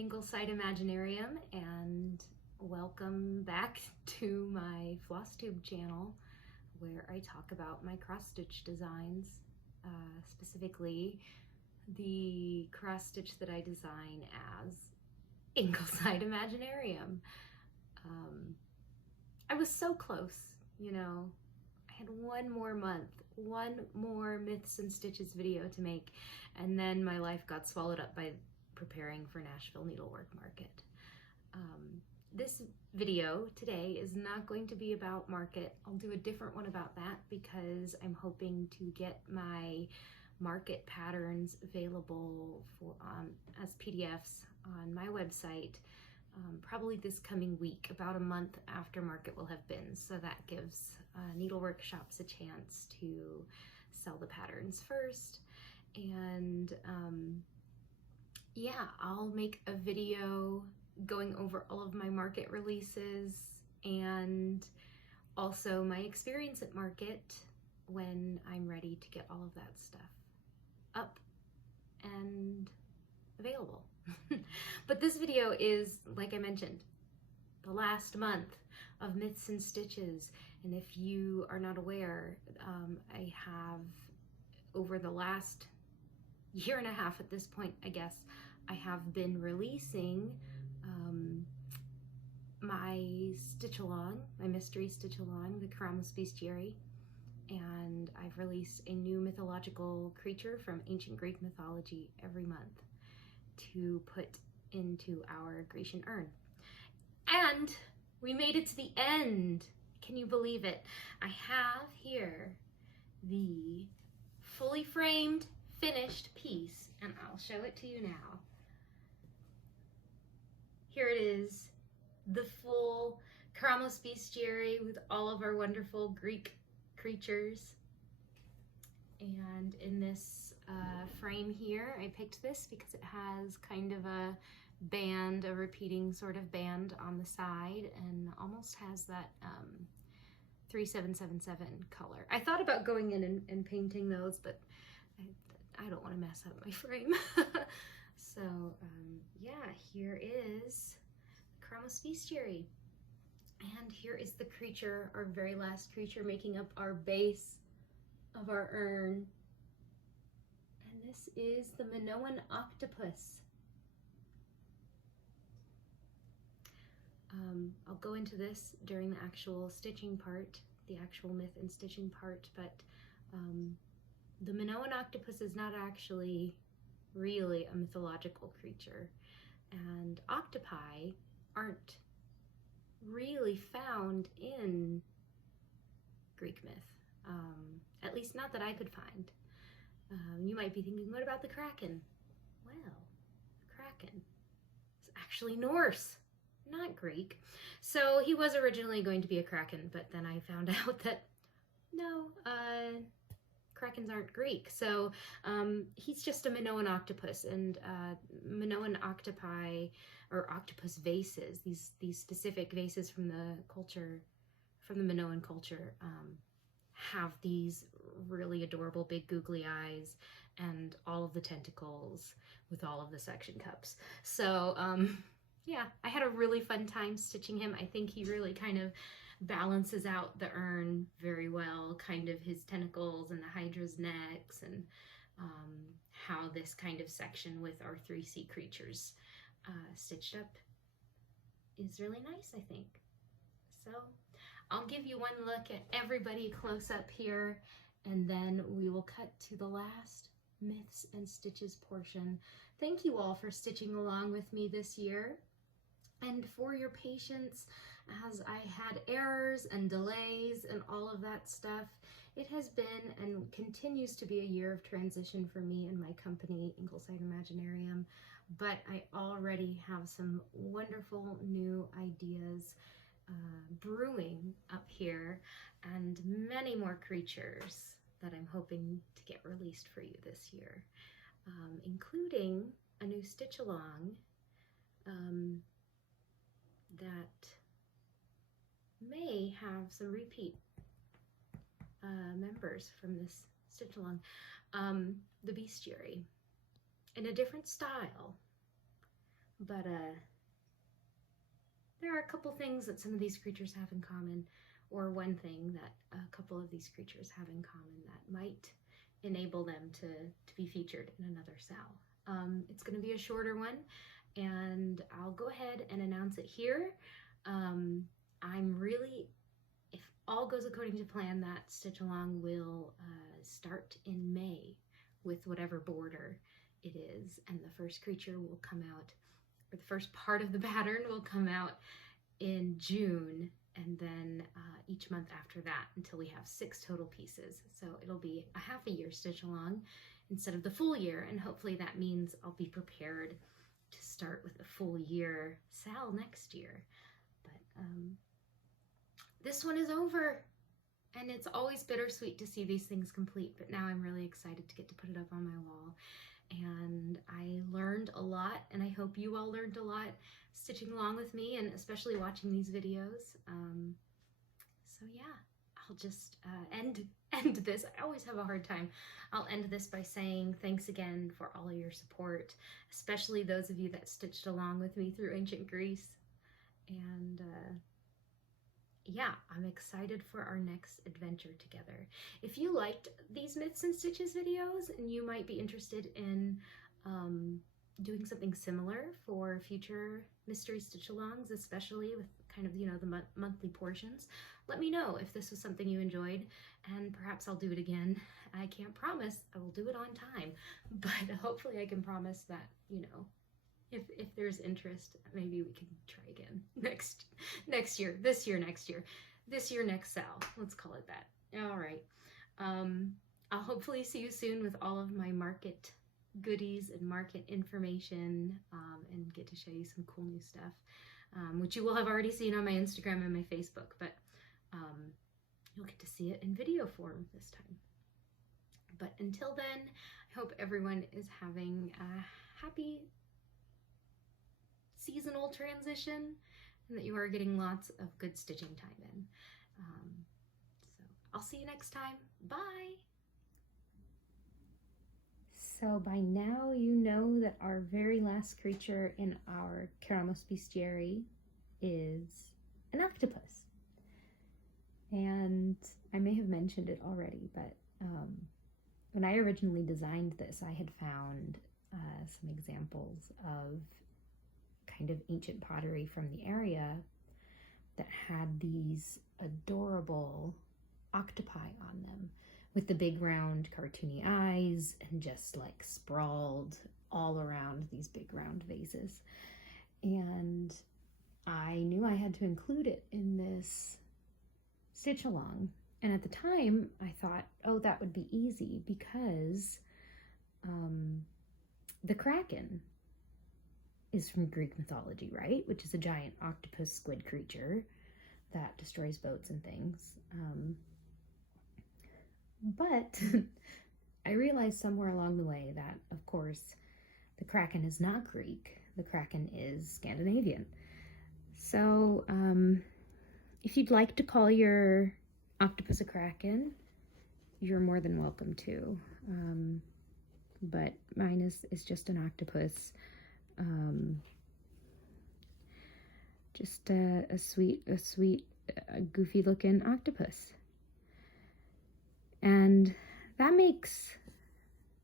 Ingleside Imaginarium, and welcome back to my FlossTube channel where I talk about my cross-stitch designs, specifically the cross-stitch that I design as Ingleside Imaginarium. I was so close, you know. I had one more month, one more Myths and Stitches video to make, and then my life got swallowed up by preparing for Nashville Needlework Market. This video today is not going to be about market. I'll do a different one about that because I'm hoping to get my market patterns available for as PDFs on my website probably this coming week, about a month after market will have been. So that gives needlework shops a chance to sell the patterns first. And yeah, I'll make a video going over all of my market releases and also my experience at market when I'm ready to get all of that stuff up and available. But this video is, like I mentioned, the last month of Myths and Stitches. And if you are not aware, I have, over the last year and a half at this point, I guess, I have been releasing my stitch-along, my mystery stitch-along, the Keramos Bestiary. And I've released a new mythological creature from ancient Greek mythology every month to put into our Grecian urn. And we made it to the end. Can you believe it? I have here the fully framed, finished piece, and I'll show it to you now. Here it is, the full Keramos Bestiary with all of our wonderful Greek creatures. And in this frame here, I picked this because it has kind of a band, a repeating sort of band on the side, and almost has that 3777 color. I thought about going in and painting those, but I don't want to mess up my frame. So yeah, here is Keramos Bestiary. And here is the creature, our very last creature, making up our base of our urn. And this is the Minoan octopus. I'll go into this during the actual stitching part, the actual myth and stitching part, but the Minoan octopus is not actually really a mythological creature, and octopi aren't really found in Greek myth, at least not that I could find. You might be thinking, what about the Kraken? Well, the Kraken is actually Norse, not Greek. So he was originally going to be a Kraken, but then I found out that no, Krakens aren't Greek. So he's just a Minoan octopus, and Minoan octopi, or octopus vases, these specific vases from the culture, from the Minoan culture, have these really adorable big googly eyes and all of the tentacles with all of the suction cups. So yeah, I had a really fun time stitching him. I think he really kind of balances out the urn very well, kind of his tentacles and the hydra's necks, and how this kind of section with our 3C creatures stitched up is really nice, I think. So I'll give you one look at everybody close up here, and then we will cut to the last Myths and Stitches portion. Thank you all for stitching along with me this year, and for your patience as I had errors and delays and all of that stuff. It has been and continues to be a year of transition for me and my company, Ingleside Imaginarium, but I already have some wonderful new ideas brewing up here, and many more creatures that I'm hoping to get released for you this year, including a new stitch along that may have some repeat members from this stitch along, the Bestiary, in a different style, But there are a couple things that some of these creatures have in common, or one thing that a couple of these creatures have in common that might enable them to be featured in another cell. It's going to be a shorter one, and I'll go ahead and announce it here. I'm really, if all goes according to plan, that stitch along will start in May with whatever border it is, and the first creature will come out, or the first part of the pattern will come out in June, and then each month after that until we have 6 total pieces. So it'll be a half a year stitch along instead of the full year, and hopefully that means I'll be prepared to start with a full year cell next year. But this one is over, and it's always bittersweet to see these things complete, but now I'm really excited to get to put it up on my wall. And I learned a lot, and I hope you all learned a lot stitching along with me, and especially watching these videos. So yeah, I'll just end this. I always have a hard time. I'll end this by saying thanks again for all of your support, especially those of you that stitched along with me through ancient Greece. And yeah, I'm excited for our next adventure together. If you liked these Myths and Stitches videos, and you might be interested in doing something similar for future mystery stitch-alongs, especially with kind of, the monthly portions, let me know if this was something you enjoyed, and perhaps I'll do it again. I can't promise I will do it on time, but hopefully I can promise that, if there's interest, maybe we can try again next year, this year, next cell. Let's call it that. All right. I'll hopefully see you soon with all of my market goodies and market information, and get to show you some cool new stuff, which you will have already seen on my Instagram and my Facebook, but you'll get to see it in video form this time. But until then, I hope everyone is having a happy seasonal transition, and that you are getting lots of good stitching time in. So I'll see you next time. Bye! So by now you know that our very last creature in our Keramos Bestiary is an octopus. And I may have mentioned it already, but when I originally designed this, I had found some examples of kind of ancient pottery from the area that had these adorable octopi on them, with the big round cartoony eyes and just like sprawled all around these big round vases. And I knew I had to include it in this stitch along. And at the time I thought, oh, that would be easy because the Kraken is from Greek mythology, right? Which is a giant octopus squid creature that destroys boats and things. But I realized somewhere along the way that, of course, the Kraken is not Greek. The Kraken is Scandinavian. So if you'd like to call your octopus a Kraken, you're more than welcome to. But mine is just an octopus. Just a sweet, goofy looking octopus. And that makes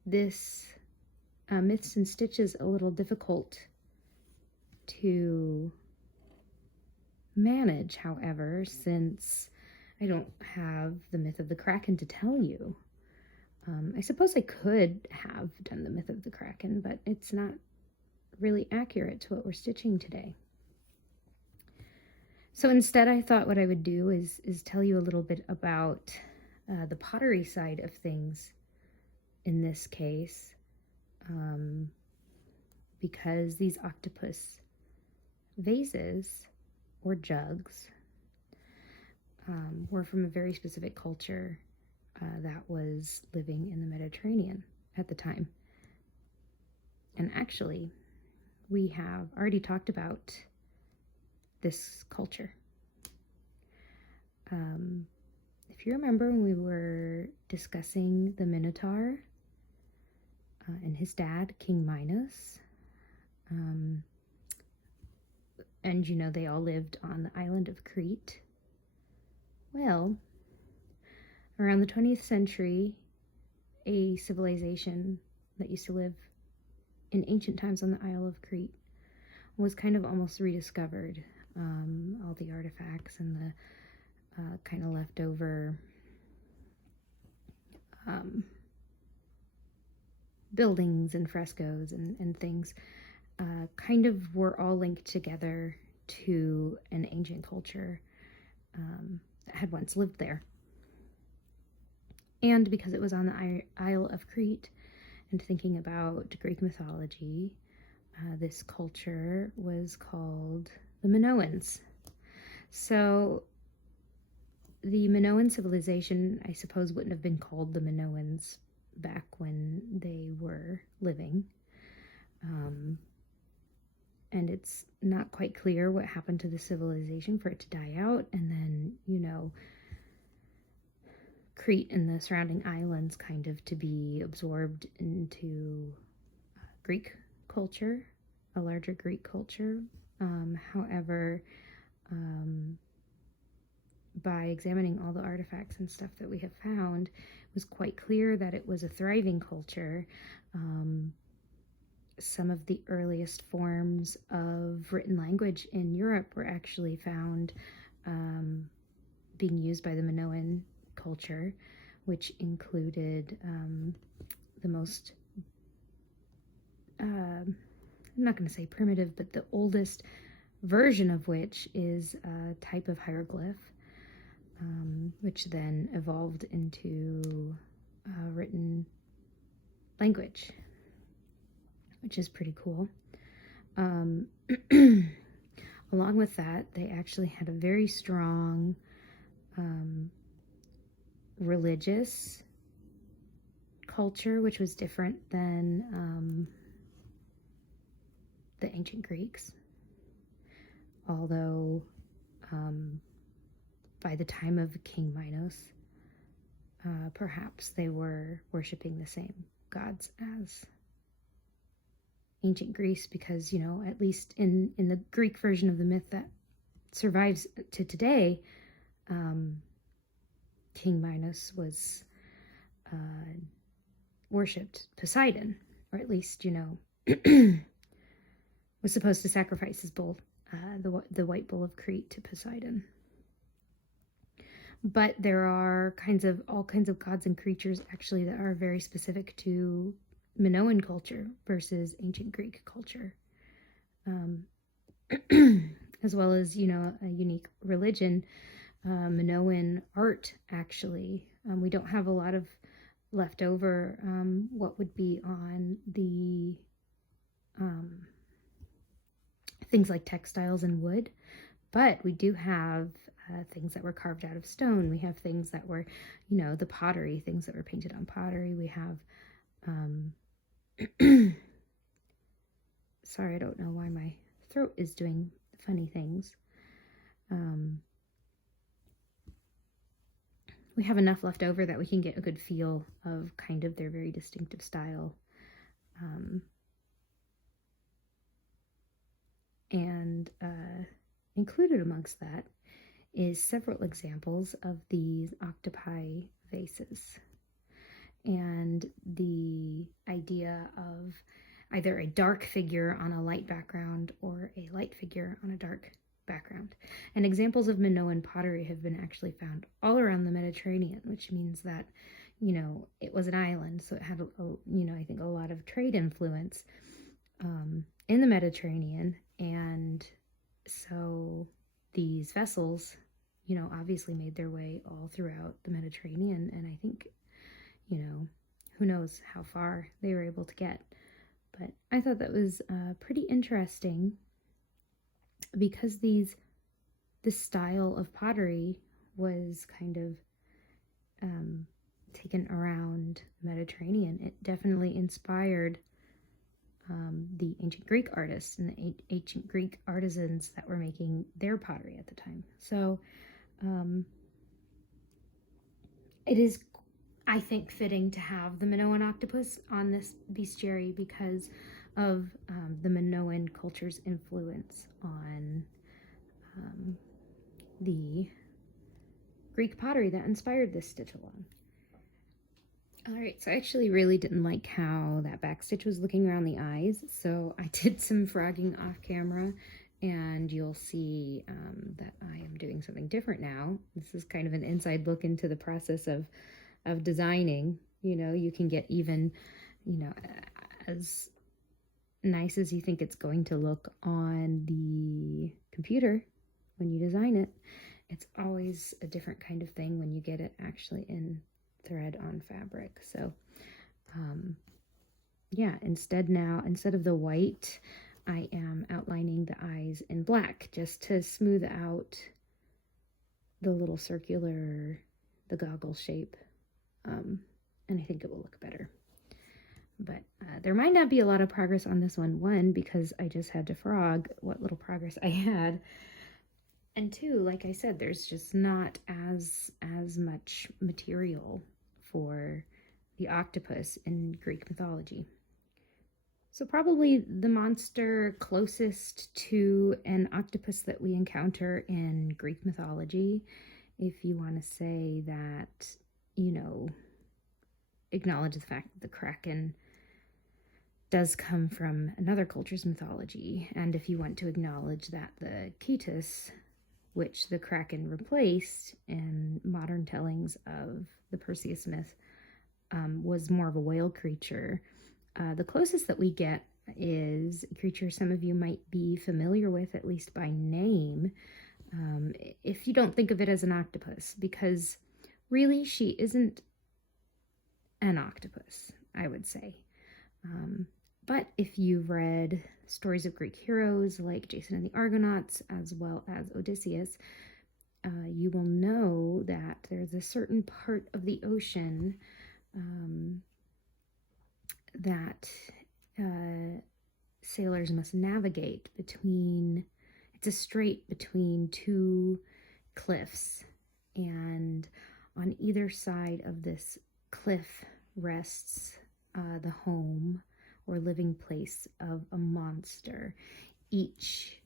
this Myths and Stitches a little difficult to manage, however, since I don't have the Myth of the Kraken to tell you. I suppose I could have done the Myth of the Kraken, but it's not really accurate to what we're stitching today. So instead, I thought what I would do is tell you a little bit about the pottery side of things in this case, because these octopus vases or jugs were from a very specific culture that was living in the Mediterranean at the time. And actually, we have already talked about this culture. If you remember when we were discussing the Minotaur and his dad, King Minos, And, they all lived on the island of Crete. Well, around the 20th century, a civilization that used to live in ancient times on the Isle of Crete was kind of almost rediscovered. All the artifacts and the kind of leftover buildings and frescoes and things kind of were all linked together to an ancient culture that had once lived there. And because it was on the Isle of Crete, and thinking about Greek mythology, this culture was called the Minoans. So the Minoan civilization, I suppose, wouldn't have been called the Minoans back when they were living. And it's not quite clear what happened to the civilization for it to die out. And then, Crete and the surrounding islands kind of to be absorbed into Greek culture, a larger Greek culture. However, by examining all the artifacts and stuff that we have found, it was quite clear that it was a thriving culture. Some of the earliest forms of written language in Europe were actually found being used by the Minoan culture, which included the most, I'm not going to say primitive, but the oldest version of which is a type of hieroglyph, which then evolved into written language, which is pretty cool. Along with that, they actually had a very strong religious culture, which was different than the ancient Greeks. Although by the time of King Minos, perhaps they were worshiping the same gods as ancient Greece, because, at least in the Greek version of the myth that survives to today, King Minos was worshipped Poseidon, or at least, was supposed to sacrifice his bull, the white bull of Crete, to Poseidon. But there are all kinds of gods and creatures actually that are very specific to Minoan culture versus ancient Greek culture, as well as, a unique religion. Minoan art, actually. We don't have a lot of leftover what would be on the things like textiles and wood, but we do have things that were carved out of stone. We have things that were, the pottery, things that were painted on pottery. We have sorry, I don't know why my throat is doing funny things. We have enough left over that we can get a good feel of kind of their very distinctive style. And included amongst that is several examples of these octopi vases. And the idea of either a dark figure on a light background or a light figure on a dark background. And examples of Minoan pottery have been actually found all around the Mediterranean, which means that, it was an island, so it had, I think a lot of trade influence in the Mediterranean. And so these vessels, obviously made their way all throughout the Mediterranean. And I think, who knows how far they were able to get. But I thought that was pretty interesting, because this style of pottery was kind of taken around the Mediterranean. It definitely inspired the ancient Greek artists and the ancient Greek artisans that were making their pottery at the time. So it is, I think, fitting to have the Minoan octopus on this bestiary because of the Minoan culture's influence on the Greek pottery that inspired this stitch along. Alright, so I actually really didn't like how that back stitch was looking around the eyes, so I did some frogging off camera, and you'll see that I am doing something different now. This is kind of an inside look into the process of designing. You know, you can get even, you know, as nice as you think it's going to look on the computer when you design it. It's always a different kind of thing when you get it actually in thread on fabric. So yeah, instead of the white, I am outlining the eyes in black just to smooth out the little circular, the goggle shape, and I think it will look better. But there might not be a lot of progress on this one, because I just had to frog what little progress I had, and two, like I said, there's just not as much material for the octopus in Greek mythology. So probably the monster closest to an octopus that we encounter in Greek mythology, if you want to say that, you know, acknowledge the fact that the Kraken does come from another culture's mythology, and if you want to acknowledge that the Cetus, which the Kraken replaced in modern tellings of the Perseus myth, was more of a whale creature. The closest that we get is a creature some of you might be familiar with, at least by name, if you don't think of it as an octopus, because really she isn't an octopus, I would say. But if you've read stories of Greek heroes like Jason and the Argonauts, as well as Odysseus, you will know that there's a certain part of the ocean that sailors must navigate between. It's a strait between two cliffs, and on either side of this cliff rests the home or living place of a monster, each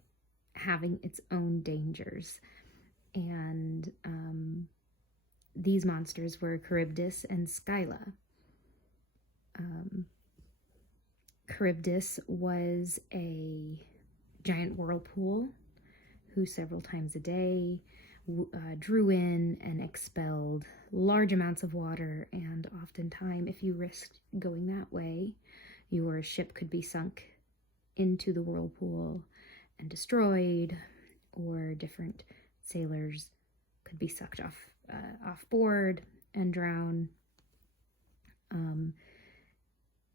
having its own dangers. And these monsters were Charybdis and Scylla. Charybdis was a giant whirlpool who several times a day drew in and expelled large amounts of water, and oftentimes, if you risked going that way, your ship could be sunk into the whirlpool and destroyed, or different sailors could be sucked off board and drown.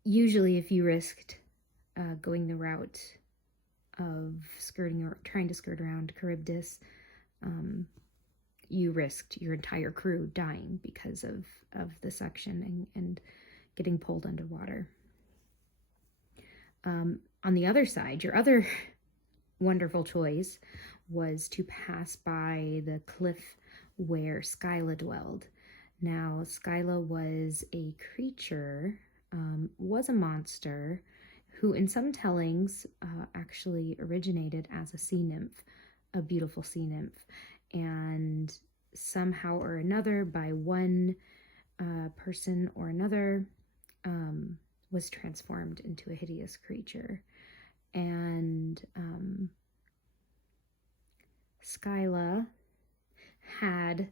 Usually, if you risked going the route of skirting or trying to skirt around Charybdis, you risked your entire crew dying because of the suction and getting pulled underwater. On the other side, your other wonderful choice was to pass by the cliff where Scylla dwelled. Now, Scylla was a creature, was a monster, who in some tellings actually originated as a sea nymph, a beautiful sea nymph, and somehow or another, by one person or another, was transformed into a hideous creature. And Scylla had,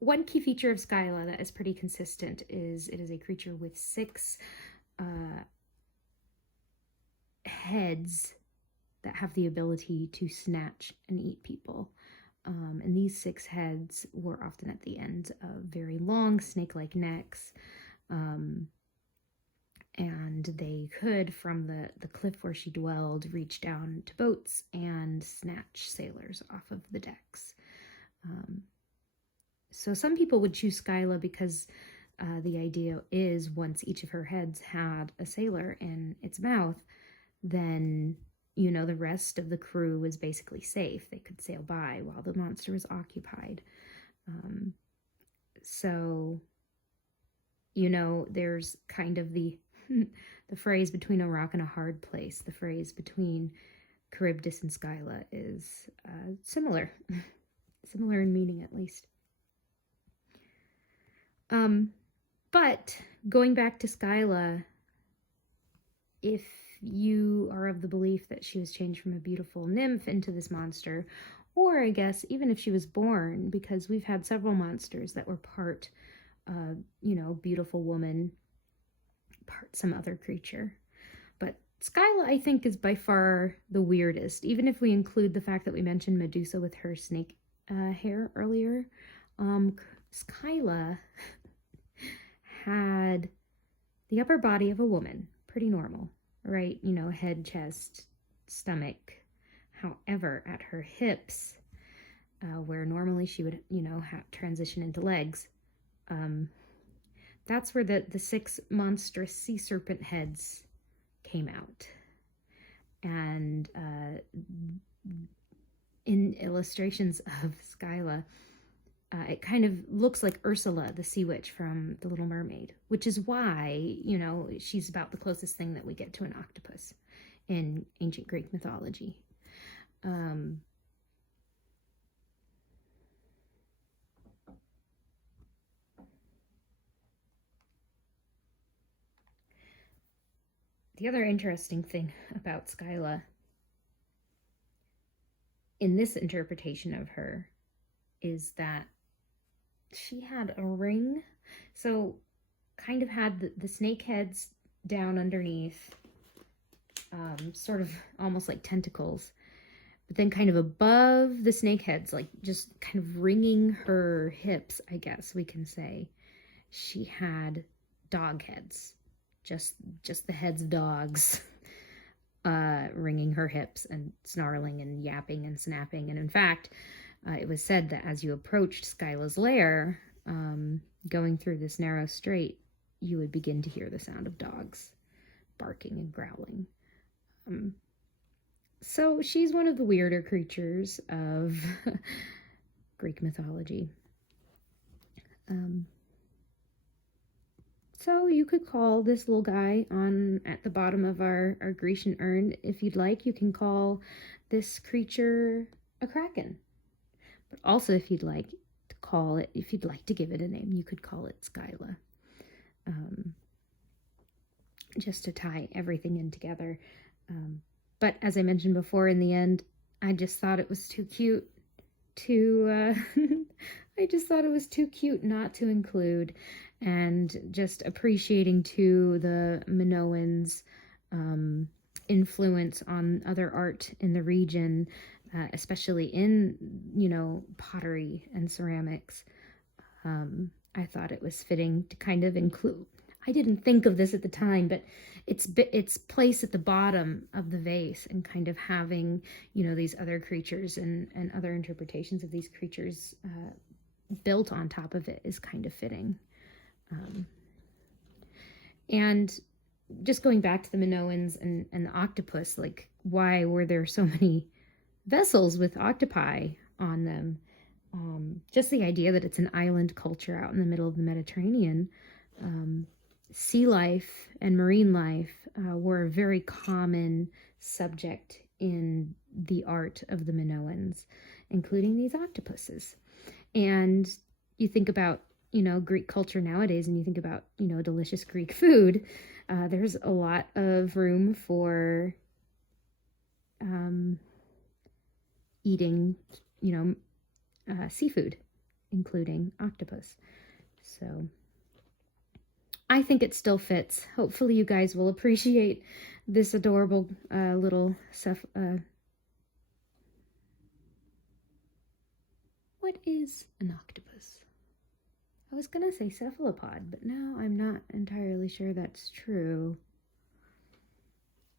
one key feature of Scylla that is pretty consistent is it is a creature with 6 heads that have the ability to snatch and eat people. And these 6 heads were often at the ends of very long snake-like necks. And they could, from the cliff where she dwelled, reach down to boats and snatch sailors off of the decks. So some people would choose Scylla because the idea is once each of her heads had a sailor in its mouth, then, you know, the rest of the crew was basically safe. They could sail by while the monster was occupied. So, you know, there's kind of the phrase between a rock and a hard place, the phrase between Charybdis and Scylla is similar. Similar in meaning, at least. But going back to Scylla, if you are of the belief that she was changed from a beautiful nymph into this monster, or I guess even if she was born, because we've had several monsters that were part, beautiful woman, part some other creature. But Scylla, I think, is by far the weirdest, even if we include the fact that we mentioned Medusa with her snake hair earlier. Scylla had the upper body of a woman, pretty normal, right? Head, chest, stomach. However, at her hips, where normally she would, transition into legs, that's where the 6 monstrous sea serpent heads came out. And in illustrations of Scylla, it kind of looks like Ursula, the sea witch from The Little Mermaid, which is why, she's about the closest thing that we get to an octopus in ancient Greek mythology. The other interesting thing about Scylla in this interpretation of her is that she had a ring, so kind of had the snake heads down underneath, sort of almost like tentacles, but then kind of above the snake heads, like just kind of ringing her hips, I guess we can say, she had dog heads, just the heads of dogs, ringing her hips and snarling and yapping and snapping. And in fact, it was said that as you approached Scylla's lair, going through this narrow strait, you would begin to hear the sound of dogs barking and growling. So she's one of the weirder creatures of Greek mythology. So you could call this little guy at the bottom of our Grecian urn, if you'd like. You can call this creature a kraken. But also, if you'd like to give it a name, you could call it Scylla. Just to tie everything in together. But as I mentioned before, in the end, I just thought it was too cute to not to include, and just appreciating too the Minoans' influence on other art in the region, especially in pottery and ceramics. I thought it was fitting to kind of include. I didn't think of this at the time, but its place at the bottom of the vase, and kind of having these other creatures and other interpretations of these creatures built on top of it is kind of fitting. And just going back to the Minoans and the octopus, like, why were there so many vessels with octopi on them? Just the idea that it's an island culture out in the middle of the Mediterranean. Sea life and marine life were a very common subject in the art of the Minoans, including these octopuses. And you think about, Greek culture nowadays, and you think about, delicious Greek food, there's a lot of room for eating, seafood, including octopus. So I think it still fits. Hopefully you guys will appreciate this adorable little what is an octopus? I was going to say cephalopod, but now I'm not entirely sure that's true.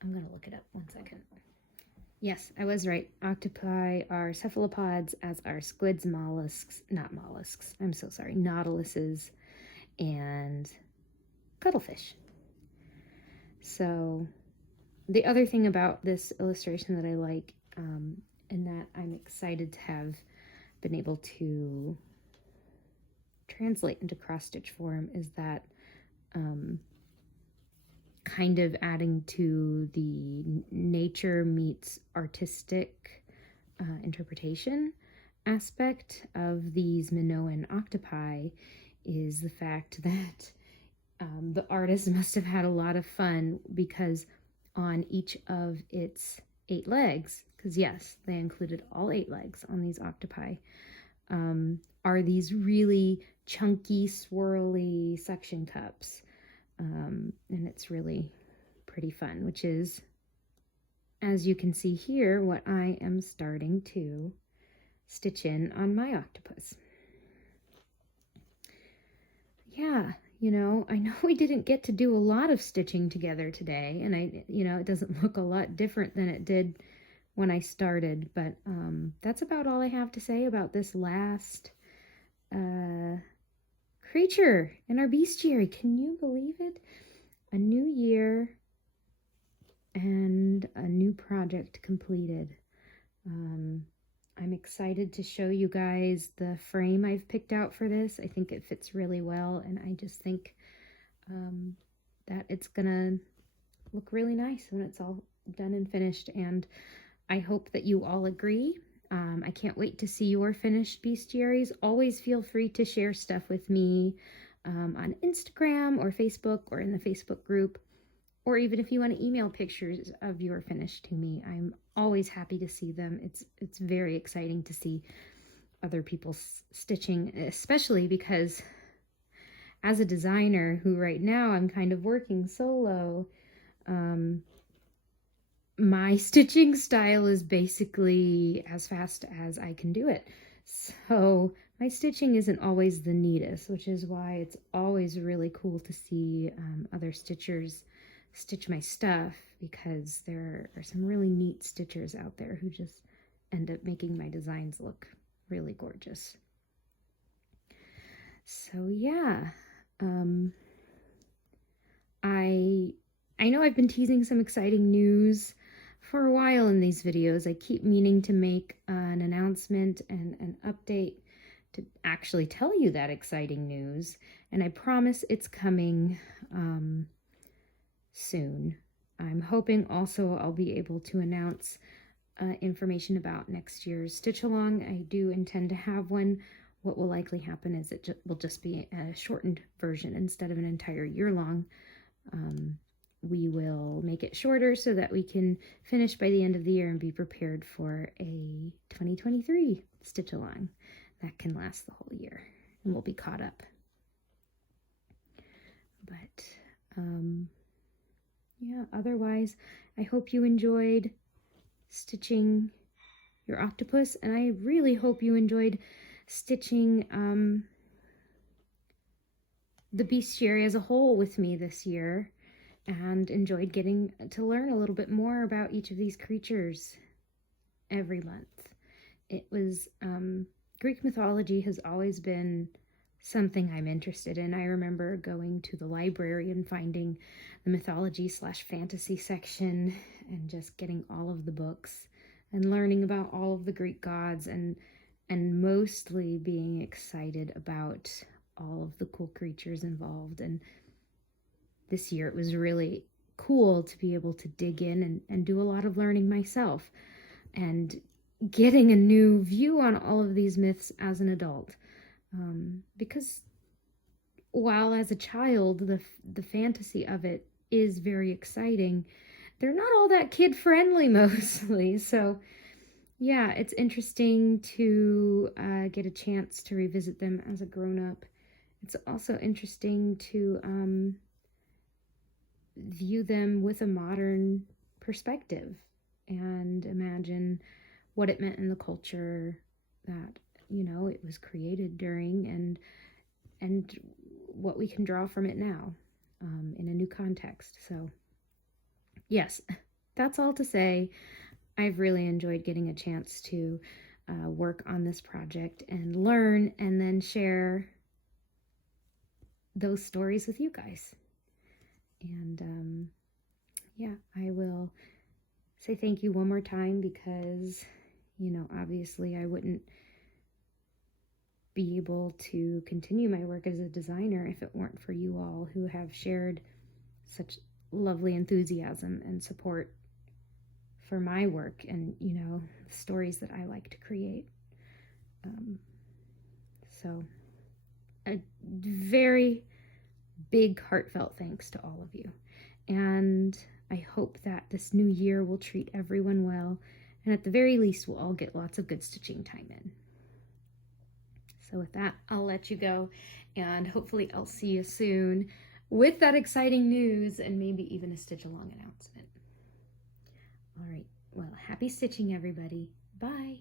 I'm going to look it up 1 second. Yes, I was right. Octopi are cephalopods, as are squids, nautiluses, and cuttlefish. So the other thing about this illustration that I like, and that I'm excited to have been able to translate into cross-stitch form, is that kind of adding to the nature meets artistic interpretation aspect of these Minoan octopi is the fact that the artist must have had a lot of fun, because on each of its 8 legs, because yes, they included all 8 legs on these octopi, are these really chunky, swirly suction cups. And it's really pretty fun, which is, as you can see here, what I am starting to stitch in on my octopus. Yeah, I know we didn't get to do a lot of stitching together today, and it doesn't look a lot different than it did when I started, but that's about all I have to say about this last creature in our bestiary. Can you believe it? A new year and a new project completed. I'm excited to show you guys the frame I've picked out for this. I think it fits really well, and I just think that it's gonna look really nice when it's all done and finished, and I hope that you all agree. I can't wait to see your finished bestiaries. Always feel free to share stuff with me on Instagram or Facebook or in the Facebook group, or even if you want to email pictures of your finish to me. I'm always happy to see them. It's very exciting to see other people's stitching, especially because as a designer who right now I'm kind of working solo, my stitching style is basically as fast as I can do it. So my stitching isn't always the neatest, which is why it's always really cool to see other stitchers stitch my stuff, because there are some really neat stitchers out there who just end up making my designs look really gorgeous. So yeah, I know I've been teasing some exciting news for a while in these videos. I keep meaning to make an announcement and an update to actually tell you that exciting news, and I promise it's coming soon. I'm hoping also I'll be able to announce information about next year's stitch along. I do intend to have one. What will likely happen is it will just be a shortened version instead of an entire year long. We will make it shorter so that we can finish by the end of the year and be prepared for a 2023 stitch along that can last the whole year, and we'll be caught up. But yeah, otherwise, I hope you enjoyed stitching your octopus, and I really hope you enjoyed stitching the bestiary as a whole with me this year, and enjoyed getting to learn a little bit more about each of these creatures every month. It was, Greek mythology has always been something I'm interested in. I remember going to the library and finding the mythology/fantasy section and just getting all of the books and learning about all of the Greek gods, and mostly being excited about all of the cool creatures involved. And this year it was really cool to be able to dig in and do a lot of learning myself and getting a new view on all of these myths as an adult. Because while as a child the fantasy of it is very exciting, they're not all that kid-friendly mostly. So yeah, it's interesting to get a chance to revisit them as a grown-up. It's also interesting to view them with a modern perspective and imagine what it meant in the culture that, it was created during, and what we can draw from it now in a new context. So yes, that's all to say. I've really enjoyed getting a chance to work on this project and learn, and then share those stories with you guys. And yeah, I will say thank you one more time, because obviously I wouldn't be able to continue my work as a designer if it weren't for you all who have shared such lovely enthusiasm and support for my work and, you know, the stories that I like to create. So a very big heartfelt thanks to all of you. And I hope that this new year will treat everyone well, and at the very least we'll all get lots of good stitching time in. So with that, I'll let you go, and hopefully I'll see you soon with that exciting news and maybe even a stitch along announcement. All right, well, happy stitching everybody. Bye.